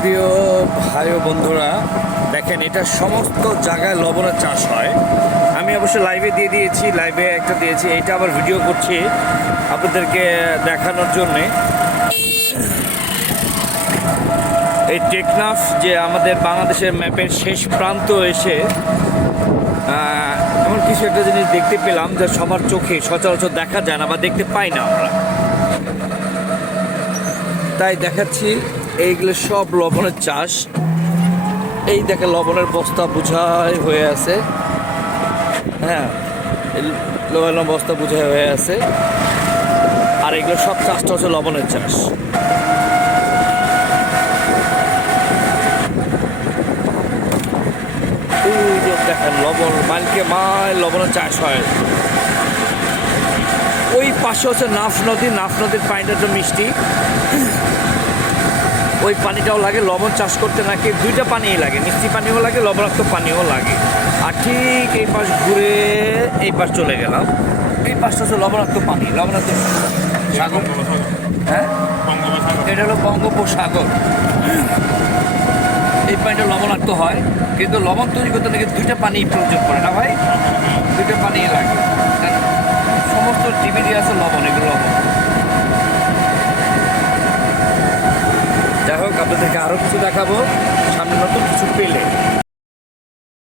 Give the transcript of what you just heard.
প্রিয় ভাই ও বন্ধুরা, দেখেন এটা সমস্ত জায়গায় লবণের চাষ হয়। আমি অবশ্য লাইভে দিয়ে দিয়েছি, লাইভে একটা দিয়েছি, এটা আবার ভিডিও করছি আপনাদেরকে দেখানোর জন্যে। এই টেকনাফ যে আমাদের বাংলাদেশের ম্যাপের শেষ প্রান্ত এসে এমন কিছু একটা জিনিস দেখতে পেলাম যা সবার চোখে সচরাচর দেখা যায় না বা দেখতে পাই না আমরা, তাই দেখাচ্ছি। এইগুলো সব লবণের চাষ। এই দেখে লবণের বস্তা বোঝাই হয়ে আছে, হ্যাঁ, লবণের বস্তা বোঝাই হয়ে আছে। আর এগুলো সব চাষটা হচ্ছে লবণের চাষ। ওই যে দেখেন লবণ, মাইলকে মাইল লবণের চাষ হয়। ওই পাশে হচ্ছে নাফ নদী, নাফ নদীর পানিটা তো মিষ্টি, ওই পানিটাও লাগে। লবণ চাষ করতে নাকি দুইটা পানিই লাগে, মিষ্টি পানিও লাগে, লবণাক্ত পানিও লাগে। আর ঠিক এই পাশ ঘুরে এই পাশ চলে গেলাম, এই পাশটা হচ্ছে লবণাক্ত পানি, লবণাক্ত সাগর। হ্যাঁ, এটা হলো বঙ্গোপসাগর। এই পানিটা লবণাক্ত হয়, কিন্তু লবণ তৈরি করতে নাকি দুইটা পানি প্রয়োজন পড়ে না ভাই, দুইটা পানিই লাগে। সমস্ত টিভি দিয়ে আছে লবণ, এগুলো লবণ। যাই হোক, আপনাদেরকে আরও কিছু দেখাবো সামনে নতুন কিছু পেলে।